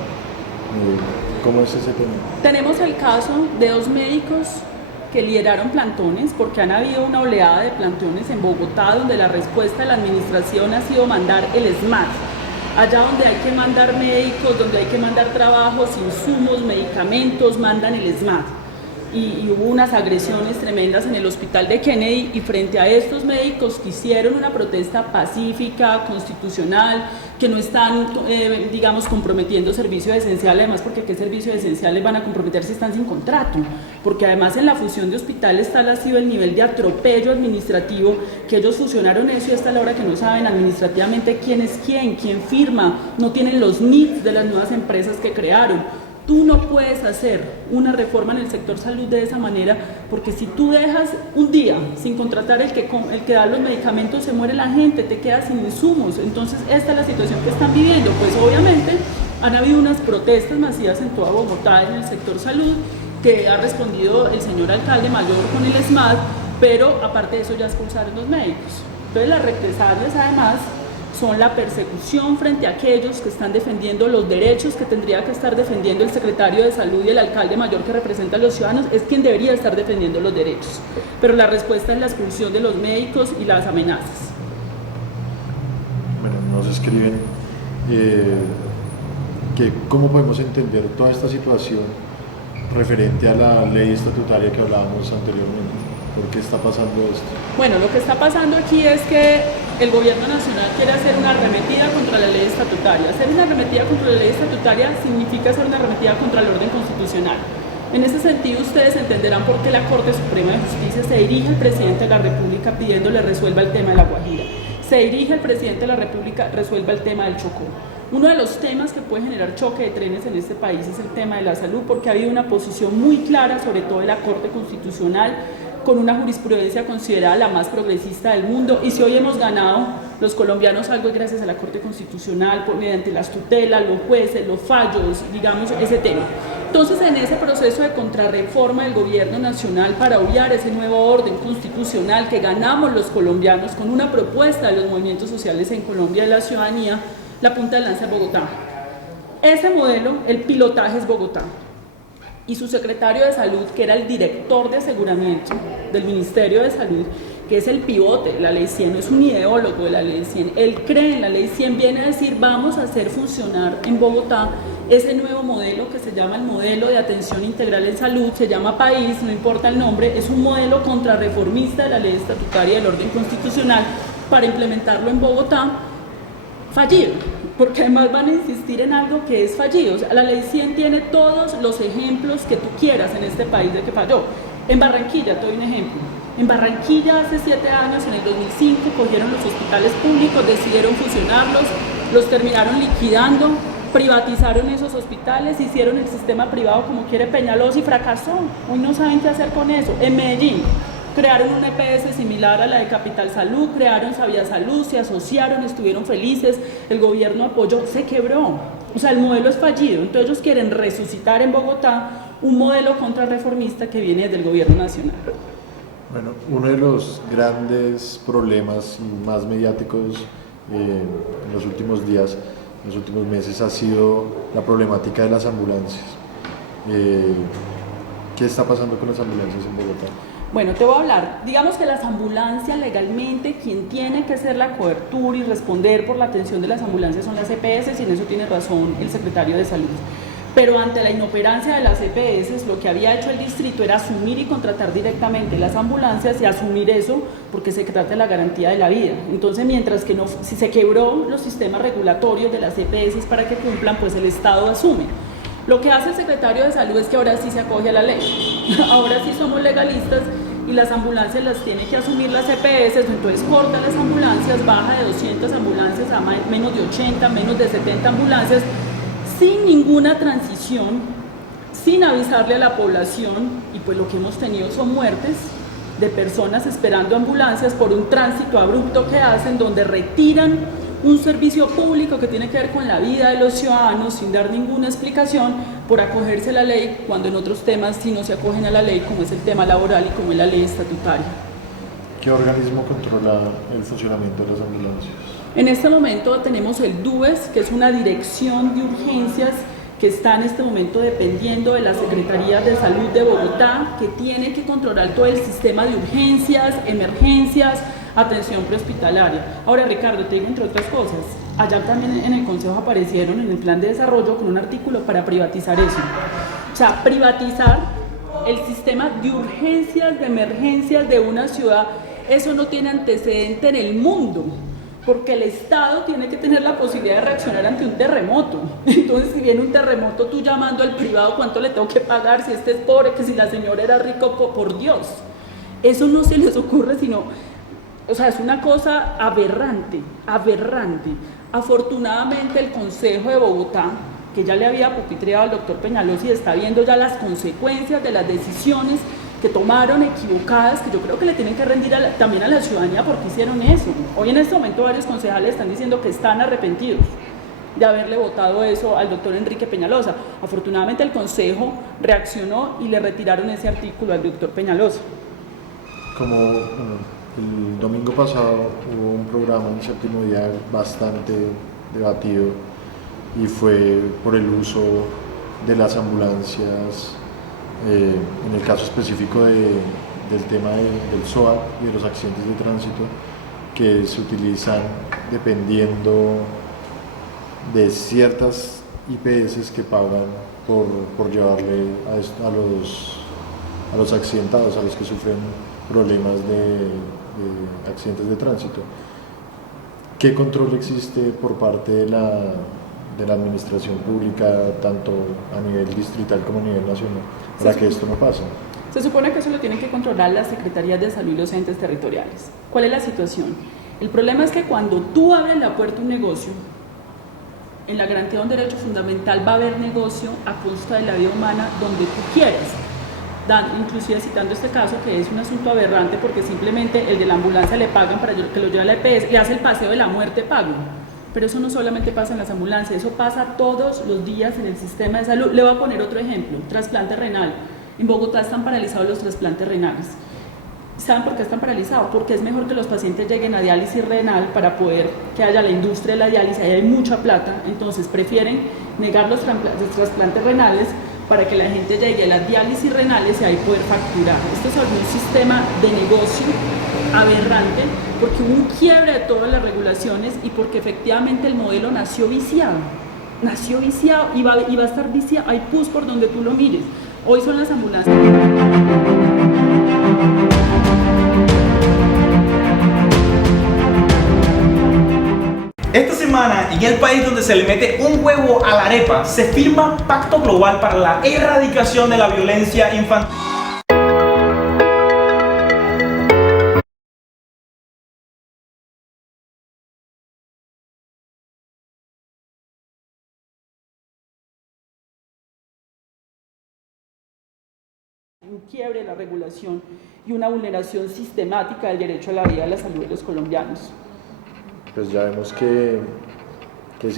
¿Cómo es ese tema? Tenemos el caso de 2 médicos que lideraron plantones, porque han habido una oleada de plantones en Bogotá donde la respuesta de la administración ha sido mandar el SMAT. Allá donde hay que mandar médicos, donde hay que mandar trabajos, insumos, medicamentos, mandan el SMAT. Y hubo unas agresiones tremendas en el hospital de Kennedy, y frente a estos médicos que hicieron una protesta pacífica, constitucional, que no están, digamos, comprometiendo servicios esenciales, además porque qué servicios esenciales van a comprometer si están sin contrato, porque además en la fusión de hospitales tal ha sido el nivel de atropello administrativo, que ellos fusionaron eso y hasta la hora que no saben administrativamente quién es quién firma, no tienen los NIDs de las nuevas empresas que crearon. Tú no puedes hacer una reforma en el sector salud de esa manera, porque si tú dejas un día sin contratar el que da los medicamentos, se muere la gente, te quedas sin insumos. Entonces esta es la situación que están viviendo. Pues obviamente han habido unas protestas masivas en toda Bogotá en el sector salud, que ha respondido el señor alcalde mayor con el ESMAD, pero aparte de eso ya expulsaron los médicos. Entonces las represalias además son la persecución frente a aquellos que están defendiendo los derechos que tendría que estar defendiendo el secretario de salud y el alcalde mayor que representa a los ciudadanos, es quien debería estar defendiendo los derechos. Pero la respuesta es la expulsión de los médicos y las amenazas. Bueno, nos escriben que cómo podemos entender toda esta situación referente a la ley estatutaria que hablábamos anteriormente. ¿Por qué está pasando esto? Bueno, lo que está pasando aquí es que el gobierno nacional quiere hacer una arremetida contra la ley estatutaria. Hacer una arremetida contra la ley estatutaria significa hacer una arremetida contra el orden constitucional. En ese sentido, ustedes entenderán por qué la Corte Suprema de Justicia se dirige al presidente de la República pidiéndole resuelva el tema de La Guajira. Se dirige al presidente de la República, resuelva el tema del Chocó. Uno de los temas que puede generar choque de trenes en este país es el tema de la salud, porque ha habido una posición muy clara, sobre todo de la Corte Constitucional, con una jurisprudencia considerada la más progresista del mundo, y si hoy hemos ganado los colombianos algo es gracias a la Corte Constitucional, mediante las tutelas, los jueces, los fallos, digamos, ese tema. Entonces, en ese proceso de contrarreforma del gobierno nacional para obviar ese nuevo orden constitucional que ganamos los colombianos con una propuesta de los movimientos sociales en Colombia y la ciudadanía, la punta de lanza es Bogotá. Ese modelo, el pilotaje es Bogotá. Y su secretario de salud, que era el director de aseguramiento del Ministerio de Salud, que es el pivote de la Ley 100, no es un ideólogo de la Ley 100, él cree en la Ley 100, viene a decir vamos a hacer funcionar en Bogotá ese nuevo modelo que se llama el modelo de atención integral en salud, se llama País, no importa el nombre, es un modelo contrarreformista de la Ley estatutaria del orden constitucional para implementarlo en Bogotá, fallido, porque además van a insistir en algo que es fallido. O sea, la Ley 100 tiene todos los ejemplos que tú quieras en este país de que falló. En Barranquilla, te doy un ejemplo. En Barranquilla hace 7 años, en el 2005, cogieron los hospitales públicos, decidieron fusionarlos, los terminaron liquidando, privatizaron esos hospitales, hicieron el sistema privado como quiere Peñalosa y fracasó. Hoy no saben qué hacer con eso. En Medellín, crearon una EPS similar a la de Capital Salud, crearon Sabia Salud, se asociaron, estuvieron felices, el gobierno apoyó, se quebró. O sea, el modelo es fallido. Entonces ellos quieren resucitar en Bogotá un modelo contrarreformista que viene del gobierno nacional. Bueno, uno de los grandes problemas más mediáticos en los últimos días, en los últimos meses, ha sido la problemática de las ambulancias. ¿Qué está pasando con las ambulancias en Bogotá? Bueno, te voy a hablar. Digamos que las ambulancias legalmente, quien tiene que hacer la cobertura y responder por la atención de las ambulancias son las EPS, y en eso tiene razón el secretario de Salud. Pero ante la inoperancia de las EPS, lo que había hecho el distrito era asumir y contratar directamente las ambulancias y asumir eso porque se trata de la garantía de la vida. Entonces, mientras que no, si se quebró los sistemas regulatorios de las EPS para que cumplan, pues el Estado asume. Lo que hace el secretario de Salud es que ahora sí se acoge a la ley. Ahora sí somos legalistas y las ambulancias las tiene que asumir las EPS, entonces corta las ambulancias, baja de 200 ambulancias a menos de 80, menos de 70 ambulancias, sin ninguna transición, sin avisarle a la población, y pues lo que hemos tenido son muertes de personas esperando ambulancias por un tránsito abrupto que hacen, donde retiran un servicio público que tiene que ver con la vida de los ciudadanos sin dar ninguna explicación por acogerse a la ley, cuando en otros temas sí no se acogen a la ley, como es el tema laboral y como es la ley estatutaria. ¿Qué organismo controla el funcionamiento de las ambulancias? En este momento tenemos el DUES, que es una dirección de urgencias que está en este momento dependiendo de la Secretaría de Salud de Bogotá, que tiene que controlar todo el sistema de urgencias, emergencias, atención prehospitalaria. Ahora, Ricardo, te digo entre otras cosas, allá también en el Consejo aparecieron en el plan de desarrollo con un artículo para privatizar eso. O sea, privatizar el sistema de urgencias, de emergencias de una ciudad, eso no tiene antecedente en el mundo, porque el Estado tiene que tener la posibilidad de reaccionar ante un terremoto. Entonces, si viene un terremoto, tú llamando al privado, ¿cuánto le tengo que pagar? Si este es pobre, que si la señora era rico, por Dios. Eso no se les ocurre, sino, o sea, es una cosa aberrante, aberrante. Afortunadamente, el Consejo de Bogotá que ya le había pupitreado al doctor Peñalosa y está viendo ya las consecuencias de las decisiones que tomaron equivocadas, que yo creo que le tienen que rendir también a la ciudadanía porque hicieron eso. Hoy en este momento varios concejales están diciendo que están arrepentidos de haberle votado eso al doctor Enrique Peñalosa. Afortunadamente el Consejo reaccionó y le retiraron ese artículo al doctor Peñalosa. Como el domingo pasado hubo un programa en Séptimo Día bastante debatido y fue por el uso de las ambulancias, en el caso específico del tema del SOA y de los accidentes de tránsito que se utilizan dependiendo de ciertas IPS que pagan por llevarle a los accidentados, a los que sufren problemas de accidentes de tránsito. ¿Qué control existe por parte de la administración pública, tanto a nivel distrital como a nivel nacional, para que esto no pase? Se supone que eso lo tienen que controlar las secretarías de salud y los entes territoriales. ¿Cuál es la situación? El problema es que cuando tú abres la puerta a un negocio, en la garantía de un derecho fundamental va a haber negocio a costa de la vida humana donde tú quieras. Inclusive citando este caso que es un asunto aberrante porque simplemente el de la ambulancia le pagan para que lo lleve a la EPS, le hace el paseo de la muerte pago. Pero eso no solamente pasa en las ambulancias, eso pasa todos los días en el sistema de salud. Le voy a poner otro ejemplo, trasplante renal. En Bogotá están paralizados los trasplantes renales. ¿Saben por qué están paralizados? Porque es mejor que los pacientes lleguen a diálisis renal para poder que haya la industria de la diálisis, ahí hay mucha plata, entonces prefieren negar los trasplantes renales para que la gente llegue a las diálisis renales y ahí poder facturar. Esto es un sistema de negocio aberrante porque hubo un quiebre de todas las regulaciones y porque efectivamente el modelo nació viciado y va a estar viciado, hay pus por donde tú lo mires. Hoy son las ambulancias. Esta semana, en el país donde se le mete un huevo a la arepa, se firma Pacto Global para la Erradicación de la Violencia Infantil. Un quiebre de la regulación y una vulneración sistemática del derecho a la vida y a la salud de los colombianos. Pues ya vemos que es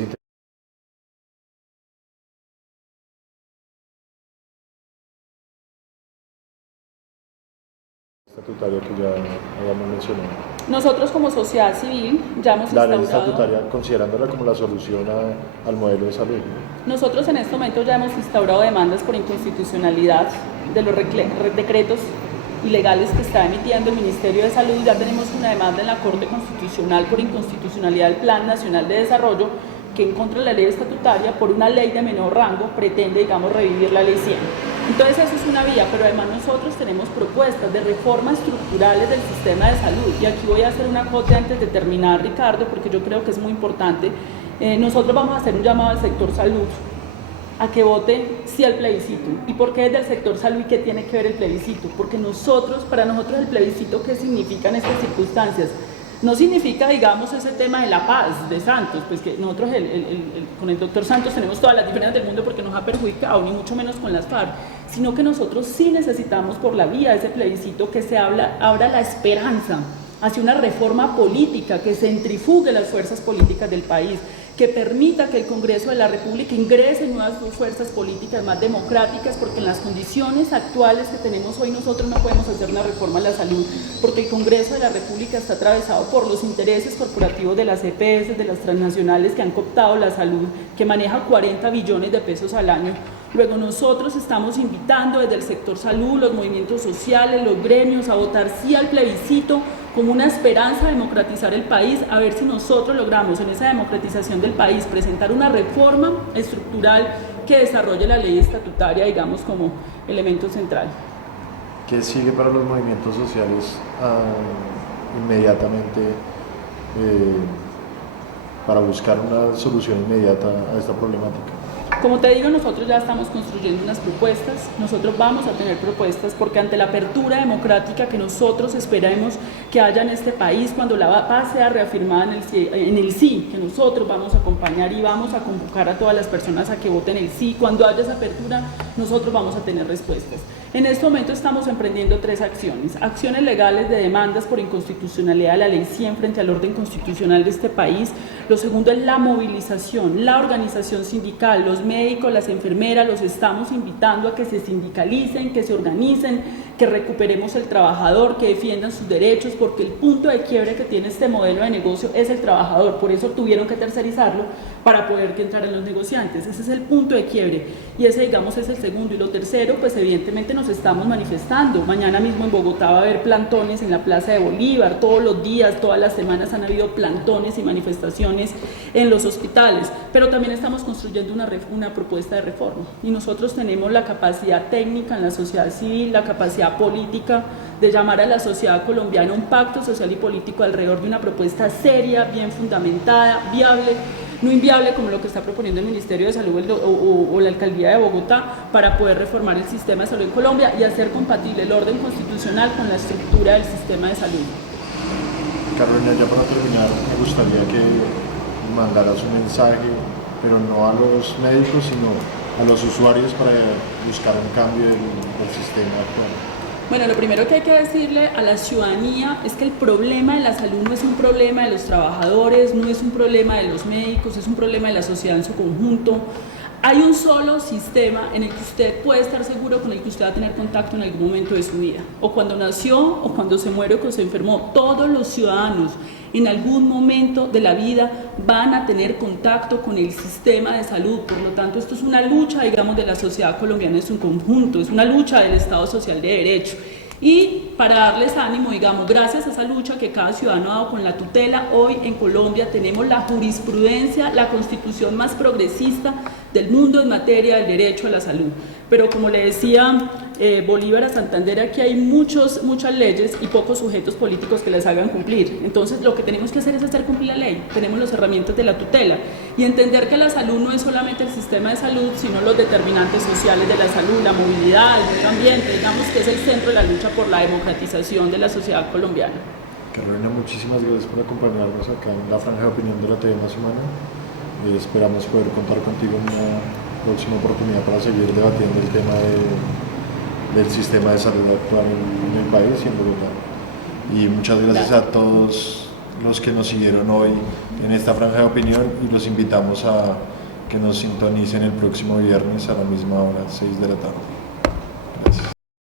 estatutaria que ya habíamos mencionado. Nosotros como sociedad civil ya hemos La ley instaurado... estatutaria, considerándola como la solución al modelo de salud. Nosotros en este momento ya hemos instaurado demandas por inconstitucionalidad de los decretos ilegales que está emitiendo el Ministerio de Salud. Ya tenemos una demanda en la Corte Constitucional por inconstitucionalidad del Plan Nacional de Desarrollo que en contra de la ley estatutaria por una ley de menor rango pretende, digamos, revivir la ley 100. Entonces eso es una vía, pero además nosotros tenemos propuestas de reformas estructurales del sistema de salud y aquí voy a hacer un acote antes de terminar, Ricardo, porque yo creo que es muy importante. Nosotros vamos a hacer un llamado al sector salud a que vote sí al plebiscito. ¿Y por qué es del sector salud y qué tiene que ver el plebiscito? Porque para nosotros el plebiscito, ¿qué significa en estas circunstancias? No significa, digamos, ese tema de la paz de Santos, pues que nosotros con el doctor Santos tenemos todas las diferencias del mundo porque nos ha perjudicado, ni mucho menos con las FARC, sino que nosotros sí necesitamos por la vía de ese plebiscito que se abra la esperanza hacia una reforma política que centrifugue las fuerzas políticas del país, que permita que el Congreso de la República ingrese nuevas fuerzas políticas más democráticas, porque en las condiciones actuales que tenemos hoy nosotros no podemos hacer una reforma a la salud, porque el Congreso de la República está atravesado por los intereses corporativos de las EPS, de las transnacionales que han cooptado la salud, que maneja 40 billones de pesos al año. Luego nosotros estamos invitando desde el sector salud, los movimientos sociales, los gremios a votar sí al plebiscito como una esperanza de democratizar el país, a ver si nosotros logramos en esa democratización del país presentar una reforma estructural que desarrolle la ley estatutaria, digamos, como elemento central. ¿Qué sigue para los movimientos sociales inmediatamente para buscar una solución inmediata a esta problemática? Como te digo, nosotros ya estamos construyendo unas propuestas, nosotros vamos a tener propuestas porque ante la apertura democrática que nosotros esperamos que haya en este país, cuando la paz sea reafirmada en el sí, que nosotros vamos a acompañar y vamos a convocar a todas las personas a que voten el sí, cuando haya esa apertura, nosotros vamos a tener respuestas. En este momento estamos emprendiendo 3 acciones. Acciones legales de demandas por inconstitucionalidad de la Ley 100 frente al orden constitucional de este país. Lo segundo es la movilización, la organización sindical, los médicos, las enfermeras, los estamos invitando a que se sindicalicen, que se organicen, que recuperemos el trabajador, que defiendan sus derechos, porque el punto de quiebre que tiene este modelo de negocio es el trabajador, por eso tuvieron que tercerizarlo para poder que entraran los negociantes. Ese es el punto de quiebre y ese, digamos, es el segundo. Y lo tercero, pues evidentemente nos estamos manifestando. Mañana mismo en Bogotá va a haber plantones en la Plaza de Bolívar, todos los días, todas las semanas han habido plantones y manifestaciones en los hospitales, pero también estamos construyendo una propuesta de reforma y nosotros tenemos la capacidad técnica en la sociedad civil, la capacidad política de llamar a la sociedad colombiana a un pacto social y político alrededor de una propuesta seria, bien fundamentada, viable, no inviable como lo que está proponiendo el Ministerio de Salud o la Alcaldía de Bogotá para poder reformar el sistema de salud en Colombia y hacer compatible el orden constitucional con la estructura del sistema de salud. Carolina, ya para terminar, me gustaría que mandaras un mensaje, pero no a los médicos, sino a los usuarios para buscar un cambio del sistema actual. Bueno, lo primero que hay que decirle a la ciudadanía es que el problema de la salud no es un problema de los trabajadores, no es un problema de los médicos, es un problema de la sociedad en su conjunto. Hay un solo sistema en el que usted puede estar seguro, con el que usted va a tener contacto en algún momento de su vida, o cuando nació, o cuando se muere, o cuando se enfermó. Todos los ciudadanos en algún momento de la vida van a tener contacto con el sistema de salud. Por lo tanto, esto es una lucha, digamos, de la sociedad colombiana en su conjunto, es una lucha del Estado Social de Derecho. Y para darles ánimo, digamos, gracias a esa lucha que cada ciudadano ha dado con la tutela, hoy en Colombia tenemos la jurisprudencia, la constitución más progresista del mundo en materia del derecho a la salud. Pero como le decía Bolívar a Santander, aquí hay muchas leyes y pocos sujetos políticos que las hagan cumplir. Entonces lo que tenemos que hacer es hacer cumplir la ley. Tenemos las herramientas de la tutela y entender que la salud no es solamente el sistema de salud, sino los determinantes sociales de la salud, la movilidad, el medio ambiente, digamos que es el centro de la lucha por la democratización de la sociedad colombiana. Carolina, muchísimas gracias por acompañarnos acá en la franja de opinión de la TV Más Humana. Esperamos poder contar contigo en una próxima oportunidad para seguir debatiendo el tema del sistema de salud actual en el país y en Bogotá. Y muchas gracias a todos los que nos siguieron hoy en esta franja de opinión y los invitamos a que nos sintonicen el próximo viernes a la misma hora, 6 de la tarde.